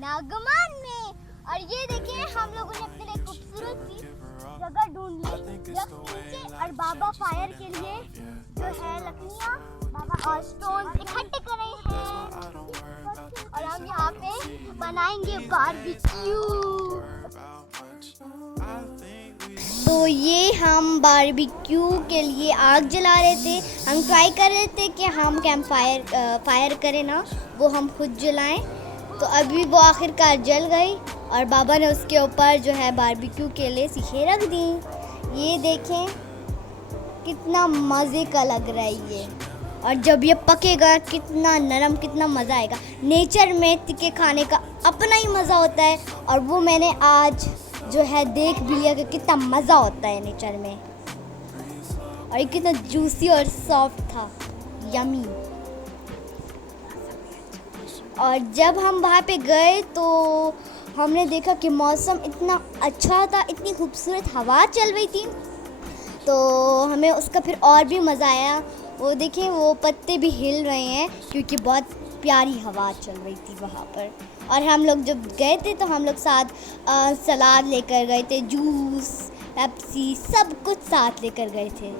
नागमान में। और ये देखिए हम लोगों ने अपने लिए खूबसूरत सी जगह ढूंढ ली नीचे, और बाबा फायर के लिए जो है लकड़ियाँ बाबा और स्टोन इकट्ठे कर रहे हैं, और हम यहाँ पे बनाएंगे बारबेक्यू। तो ये हम बारबेक्यू के लिए आग जला रहे थे। हम ट्राई कर रहे थे कि हम कैंप फायर करें ना, वो हम खुद जलाएं। तो अभी वो आखिरकार जल गई, और बाबा ने उसके ऊपर जो है बारबेक्यू के लिए सीखें रख दी। ये देखें कितना मज़े का लग रहा है ये, और जब ये पकेगा कितना नरम, कितना मज़ा आएगा। नेचर में टिक्के खाने का अपना ही मज़ा होता है, और वो मैंने आज जो है देख भी लिया कि कितना मज़ा होता है नेचर में, और ये कितना जूसी और सॉफ्ट था, यमी। और जब हम वहाँ पे गए तो हमने देखा कि मौसम इतना अच्छा था, इतनी खूबसूरत हवा चल रही थी, तो हमें उसका फिर और भी मज़ा आया। वो देखें वो पत्ते भी हिल रहे हैं क्योंकि बहुत प्यारी हवा चल रही थी वहाँ पर। और हम लोग जब गए थे तो हम लोग साथ सलाद लेकर गए थे, जूस, पेप्सी, सब कुछ साथ लेकर गए थे।